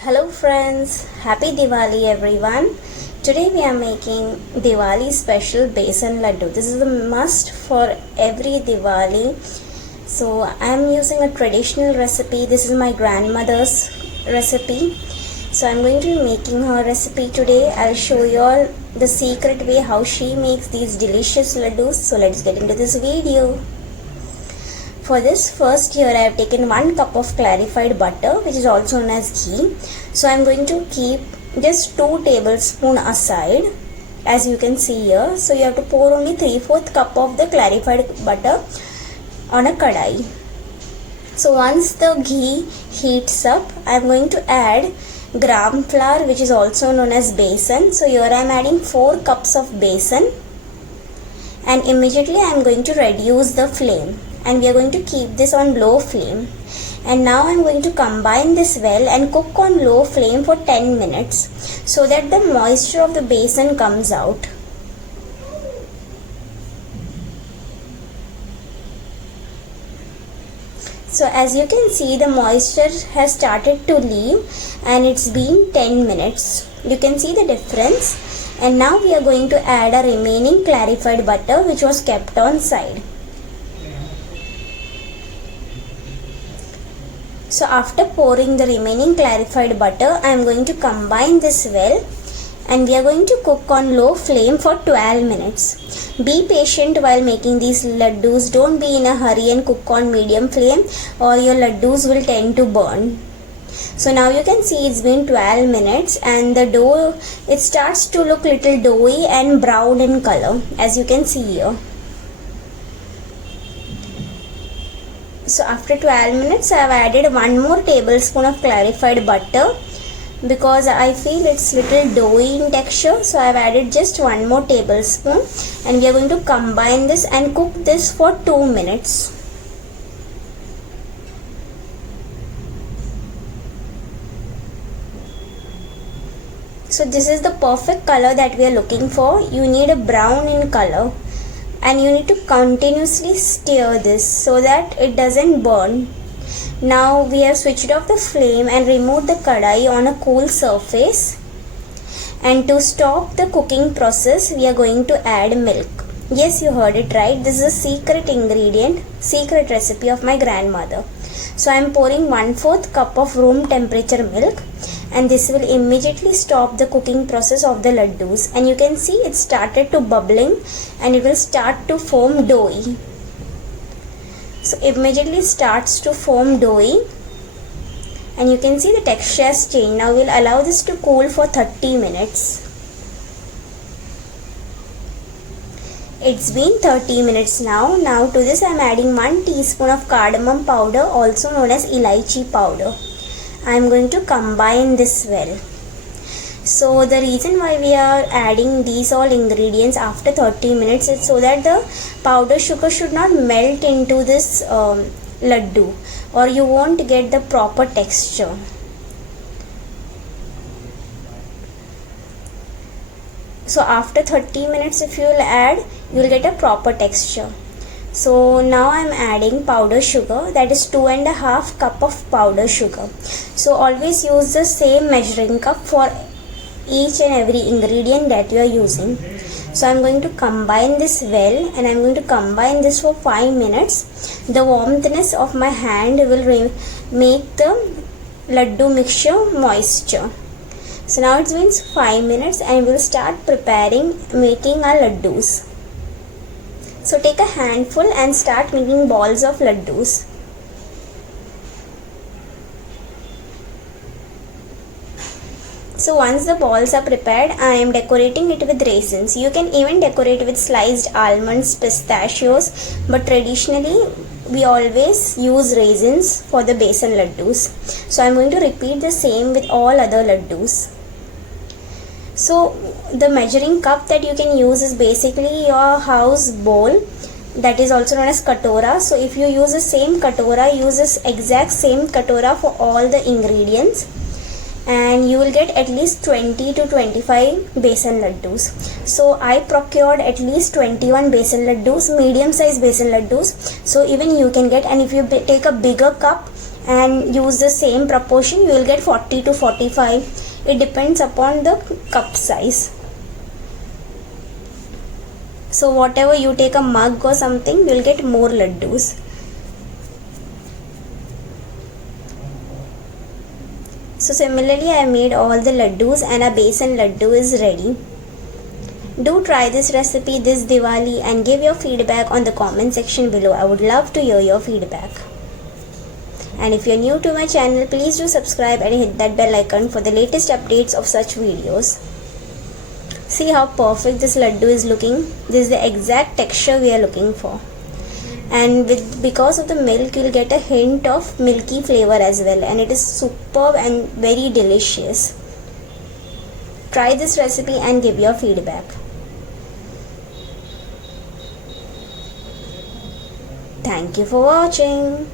Hello friends, happy Diwali everyone. Today we are making Diwali special besan laddu. This is a must for every Diwali. So I am using a traditional recipe. This is my grandmother's recipe. So I'm going to be making her recipe today. I'll show you all the secret way how she makes these delicious laddus. So let's get into this video. For this, first here I have taken 1 cup of clarified butter, which is also known as ghee. So I am going to keep just 2 tablespoons aside, as you can see here. So you have to pour only 3/4 cup of the clarified butter on a kadai. So once the ghee heats up, I am going to add gram flour, which is also known as besan. So here I am adding 4 cups of besan, and immediately I am going to reduce the flame. And we are going to keep this on low flame. And now I am going to combine this well and cook on low flame for 10 minutes so that the moisture of the besan comes out. So as you can see, the moisture has started to leave and it's been 10 minutes. You can see the difference. And now we are going to add a remaining clarified butter which was kept on side. So after pouring the remaining clarified butter, I am going to combine this well and we are going to cook on low flame for 12 minutes. Be patient while making these laddus. Don't be in a hurry and cook on medium flame or your laddus will tend to burn. So now you can see it's been 12 minutes and the dough, it starts to look little doughy and brown in color, as you can see here. So after 12 minutes I have added 1 more tablespoon of clarified butter because I feel it's little doughy in texture. So I have added just 1 more tablespoon and we are going to combine this and cook this for 2 minutes. So this is the perfect color that we are looking for. You need a brown in color. And you need to continuously stir this so that it doesn't burn. Now we have switched off the flame and removed the kadai on a cool surface. And to stop the cooking process, we are going to add milk. Yes, you heard it right. This is a secret ingredient, secret recipe of my grandmother. So I am pouring 1/4 cup of room temperature milk, and this will immediately stop the cooking process of the laddus. And you can see it started to bubbling and it will start to form doughy. So immediately starts to form doughy and you can see the texture has changed. Now we'll allow this to cool for 30 minutes. It's been 30 minutes now. Now to this I am adding 1 teaspoon of cardamom powder, also known as elaichi powder. I am going to combine this well. So the reason why we are adding these all ingredients after 30 minutes is so that the powder sugar should not melt into this laddu or you won't get the proper texture. So after 30 minutes if you will add, you will get a proper texture. So now I am adding powder sugar, that is 2.5 cup of powder sugar. So always use the same measuring cup for each and every ingredient that you are using. So I am going to combine this well and I am going to combine this for 5 minutes. The warmthness of my hand will make the laddu mixture moisture. So now it's been 5 minutes and we'll start making our laddus. So take a handful and start making balls of laddus. So once the balls are prepared, I am decorating it with raisins. You can even decorate with sliced almonds, pistachios, but traditionally we always use raisins for the besan laddus. So I am going to repeat the same with all other laddus. So the measuring cup that you can use is basically your house bowl, that is also known as katora. So if you use the same katora, use this exact same katora for all the ingredients and you will get at least 20 to 25 besan laddus. So I procured at least 21 besan laddus, medium size besan laddus. So even you can get, and if you take a bigger cup and use the same proportion, you will get 40 to 45. It depends upon the cup size. So whatever you take a mug or something, you will get more laddus. So similarly I made all the laddus and a besan laddu is ready. Do try this recipe this Diwali and give your feedback on the comment section below. I would love to hear your feedback. And if you're new to my channel, please do subscribe and hit that bell icon for the latest updates of such videos. See how perfect this laddu is looking. This is the exact texture we are looking for. And because of the milk, you will get a hint of milky flavor as well, and it is superb and very delicious. Try this recipe and give your feedback. Thank you for watching.